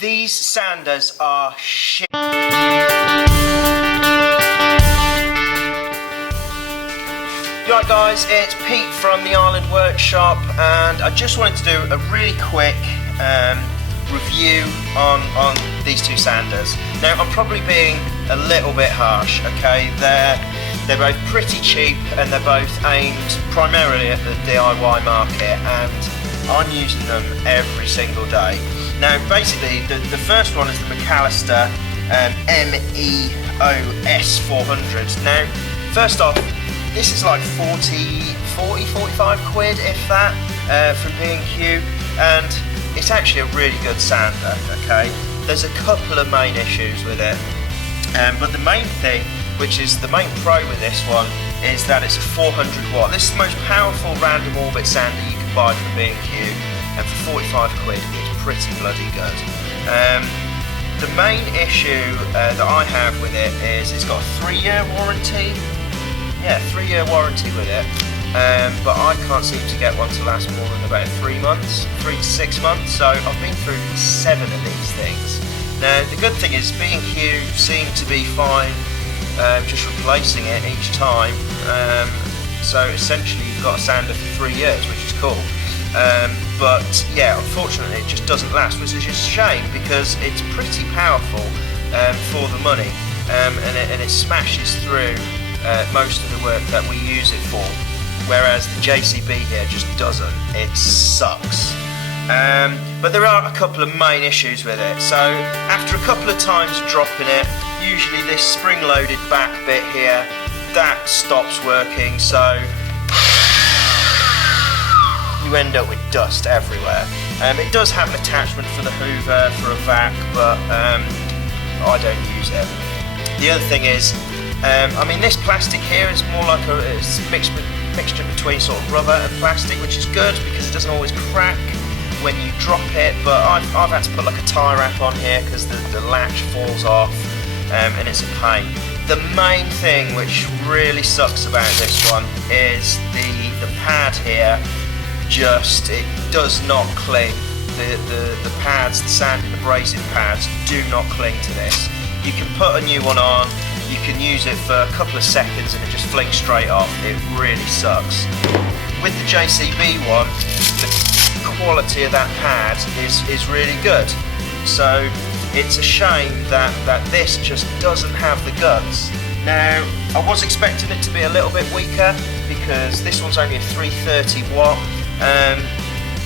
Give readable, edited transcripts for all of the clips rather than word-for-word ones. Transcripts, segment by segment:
These sanders are shit. Right guys, it's Pete from the Ireland Workshop, and I just wanted to do a really quick review on these two sanders. Now I'm probably being a little bit harsh, okay? They're both pretty cheap and they're both aimed primarily at the DIY market, and I'm using them every single day. Now basically the first one is the MAC Allister ME0S400. Now first off, this is like 45 quid, if that, from B&Q, and it's actually a really good sander, okay? There's a couple of main issues with it, but the main thing, which is the main pro with this one, is that it's a 400 watt. This is the most powerful random orbit sander you can buy from B&Q, and for 45 quid, it's pretty bloody good. The main issue that I have with it is it's got a 3-year warranty. Yeah, 3-year warranty with it, but I can't seem to get one to last more than about 3 months, 3 to 6 months, so I've been through 7 of these things. Now the good thing is B&Q seem to be fine just replacing it each time, so essentially you've got a sander for 3 years, which is cool, but yeah, unfortunately it just doesn't last, which is just a shame because it's pretty powerful for the money, and it smashes through most of the work that we use it for, whereas the JCB here just doesn't. It sucks. But there are a couple of main issues with it. So after a couple of times of dropping it, usually this spring-loaded back bit here, that stops working, so you end up with dust everywhere. It does have an attachment for the hoover for a vac, but I don't use it. The other thing is, I mean, this plastic here is more like it's a mixture between sort of rubber and plastic, which is good because it doesn't always crack when you drop it, but I've had to put like a tie wrap on here because the latch falls off, and it's a pain. The main thing which really sucks about this one is the pad here. It does not cling. The pads, the sand and abrasive pads, do not cling to this. You can put a new one on, you can use it for a couple of seconds and it just flings straight off. It really sucks. With the JCB one, the quality of that pad is really good. So it's a shame that this just doesn't have the guts. Now, I was expecting it to be a little bit weaker because this one's only a 330 watt,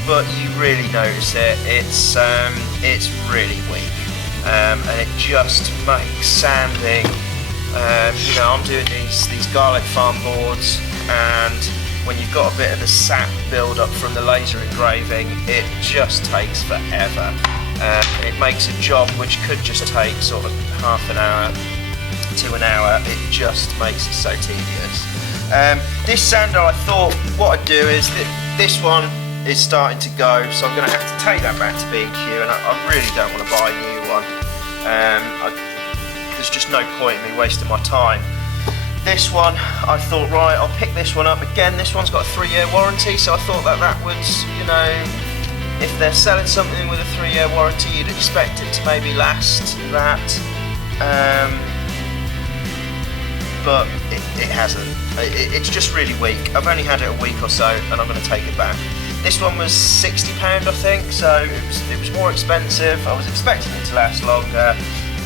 but you really notice it. It's really weak, and it just makes sanding. You know, I'm doing these garlic farm boards, and when you've got a bit of the sap build up from the laser engraving, it just takes forever. It makes a job which could just take sort of half an hour to an hour. It just makes it so tedious. This sander, I thought what I'd do is that this one is starting to go, so I'm going to have to take that back to B&Q, and I really don't want to buy a new one. There's just no point in me wasting my time. This one, I thought, right, I'll pick this one up. Again, this one's got a 3-year warranty, so I thought that would, you know, if they're selling something with a 3-year warranty, you'd expect it to maybe last that. But it hasn't. It's just really weak. I've only had it a week or so, and I'm going to take it back. This one was £60, I think, so it was more expensive. I was expecting it to last longer.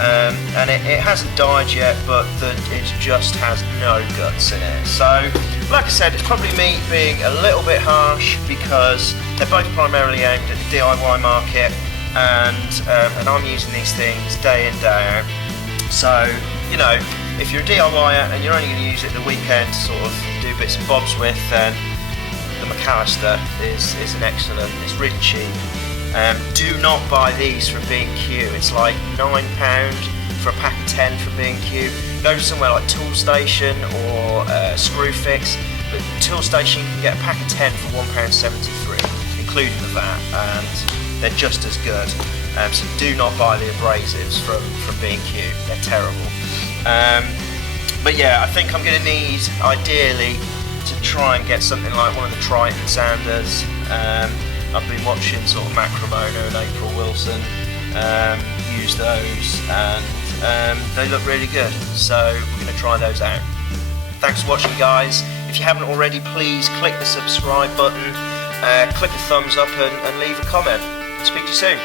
And it hasn't died yet, but it just has no guts in it. So, like I said, it's probably me being a little bit harsh because they're both primarily aimed at the DIY market, and I'm using these things day in, day out. So, you know, if you're a DIYer and you're only going to use it the weekend to sort of do bits and bobs with, then the MAC Allister is an excellent. It's really cheap. Do not buy these from B&Q. It's like £9 for a pack of 10 from B&Q. Go somewhere like Toolstation or Screwfix. But Toolstation, you can get a pack of 10 for £1.73, including the VAT, and they're just as good. So do not buy the abrasives from B&Q. They're terrible. But yeah, I think I'm going to need, ideally, to try and get something like one of the Triton sanders. I've been watching sort of Mac and April Wilson use those, and they look really good, so we're going to try those out. Thanks for watching, guys. If you haven't already, please click the subscribe button, click a thumbs up, and leave a comment. Speak to you soon.